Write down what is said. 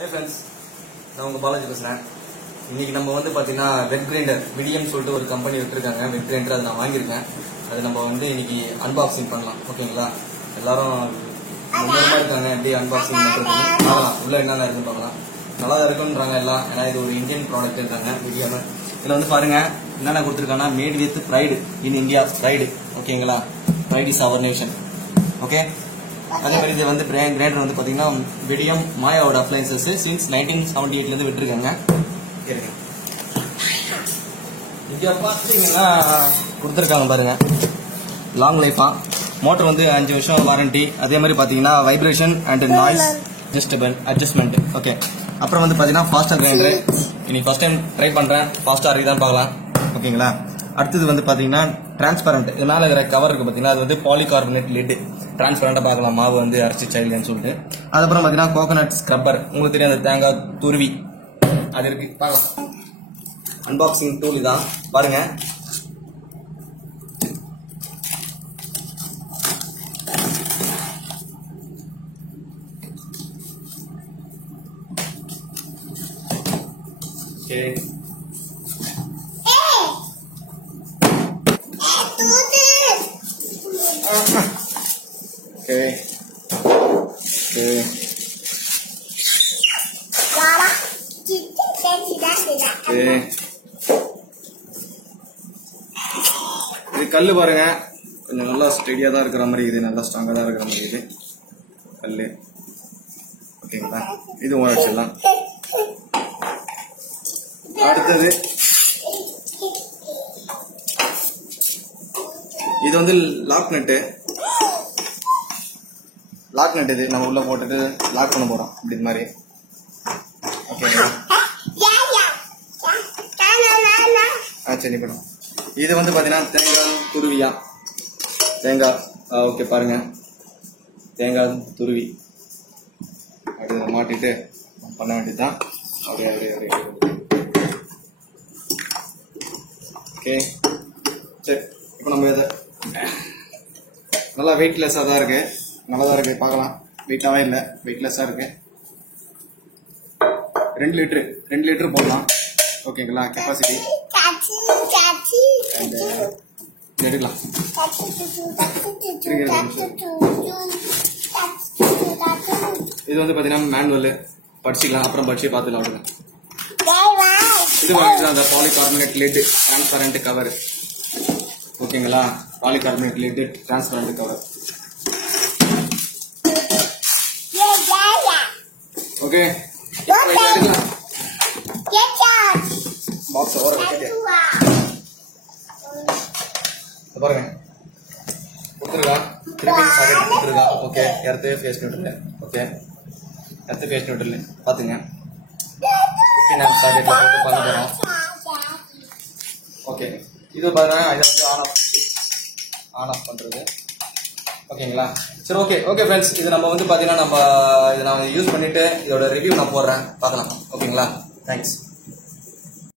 Hi friends, நான் உங்க பாலாஜி பேசுறேன். இன்னைக்கு நம்ம வந்து பாத்தீங்கன்னா வெட் கிரைண்டர் விடியம் சொல்லிட்டு ஒரு கம்பெனி விட்டுருக்காங்க. வெட் கிரைண்டர் அதை நான் வாங்கியிருக்கேன். அது நம்ம வந்து இன்னைக்கு அன்பாக்சிங் பண்ணலாம். ஓகேங்களா? எல்லாரும் ரொம்ப இருக்காங்க. எப்படி அன்பாக்சிங் பண்றது பார்க்கலாம். உள்ள என்னென்ன இருக்குன்னு பார்க்கலாம். நல்லா இருக்குன்றாங்க எல்லாம். ஏன்னா இது ஒரு இந்தியன் ப்ராடக்ட் இருக்காங்க விடியம். இதுல வந்து பாருங்க என்னென்ன கொடுத்துருக்காங்கன்னா made with pride in India pride. ஓகேங்களா? Pride is our nation. Okay, அதே மாதிரி இது வந்து கிரைண்டர் வந்து பாத்தீங்கன்னா விடியம் மாயாவோட அப்ளைன்சஸ் சின்ஸ் 1978 இருந்து விட்டுருக்காங்க. இங்க பாத்தீங்கன்னா கொடுத்துருக்காங்க பாருங்க, லாங் லைஃபா. மோட்டர் வந்து 5 வருஷம் வாரண்டி. அதே மாதிரி பாத்தீங்கன்னா vibration and noise adjustment. Okay, அப்புறம் வந்து பாத்தீங்கன்னா ஃபாஸ்டர் கிரைண்டர். இன்னைக்கு ஃபர்ஸ்ட் டைம் ட்ரை பண்றேன். ஃபாஸ்டா இருக்குதான்னு பார்க்கலாம். ஓகேங்களா? அடுத்தது வந்து பாத்தீங்கன்னா டிரான்ஸ்பரண்ட். இதனால இருக்கிற கவர் இருக்கு பாத்தீங்கன்னா அது வந்து பாலிகார்பனேட் லிட். டிரான்ஸ்பரண்டா பார்க்கலாம் மாவு வந்து அரைச்சி சைல்டுன்னு சொல்லிட்டு. அதுக்கப்புறம் பாத்தீங்கன்னா கோகோனட் ஸ்க்ரப்பர். உங்களுக்கு தெரியும் அந்த தேங்காய் துருவி அது இருக்கு, பார்க்கலாம். அன்பாக்சிங் டூல் இதான் பாருங்க. Okay, Okay. இது கல்லு பாருங்க, கொஞ்சம் நல்லா ஸ்டெடியா தான் இருக்கிற மாதிரி இது, நல்லா ஸ்ட்ராங்கா தான் இருக்கிற மாதிரி இது கல்லு. ஓகேங்களா? இது ஓட வச்சிடலாம். அடுத்தது இது வந்து லாக் நட்டு. லாக் நட் இது நம்ம உள்ள போட்டுட்டு லாக் பண்ண போறோம் இப்படி மாதிரி. ஓகேங்களா? சரி பண்ணும். இது வந்து பாத்தீங்கன்னா தேங்காய் துருவியா, தேங்காய். ஓகே பாருங்க, தேங்காய் துருவி அப்படி மாட்டிட்டு பண்ண வேண்டியதுதான். அப்படியே அப்படியே அப்படியே. ஓகே, சரி. இப்போ நம்ம இதை நல்லா வெயிட்லெஸ்ஸாக தான் இருக்கு, நல்லா தான் இருக்கு. பார்க்கலாம், வெயிட்டாவே இல்லை, வெயிட்லெஸ்ஸாக இருக்கு. 2 லிட்டர் போடலாம். ஓகேங்களா? கெப்பாசிட்டி எடுக்கலாம். இது வந்து பாத்தீங்கன்னா மேனுவல் படிச்சுக்கலாம், அப்புறம் படிச்சு பார்த்துக்கலாம். விடுங்க. இது வாங்கிக்கலாம் அந்த பாலிகார்பனேட் லிட் டிரான்ஸ்பரண்ட் கவர். ஓகேங்களா? Polycarbonate lid transparent cover. Okay, box ஓர பாருங்க கொடுத்துருக்கா. திருப்பி சாக்கெட் கொடுத்துருக்கா. Okay, earth phase neutral. Okay, earth phase neutral பாத்துங்க. 15 ஆம்ப் சாக்கெட்ல போட்டு பண்ண போறோம். ஓகே, இது பாருங்க, இதை வந்து ஆன் ஆஃப் பண்றது. ஓகேங்களா? சரி, ஓகே ஓகே ஃப்ரெண்ட்ஸ், இது நம்ம வந்து பாத்தீங்கன்னா இதை நான் யூஸ் பண்ணிட்டு இதோட ரிவ்யூ நான் போடுறேன், பார்க்கலாம். ஓகேங்களா? தேங்க்ஸ்.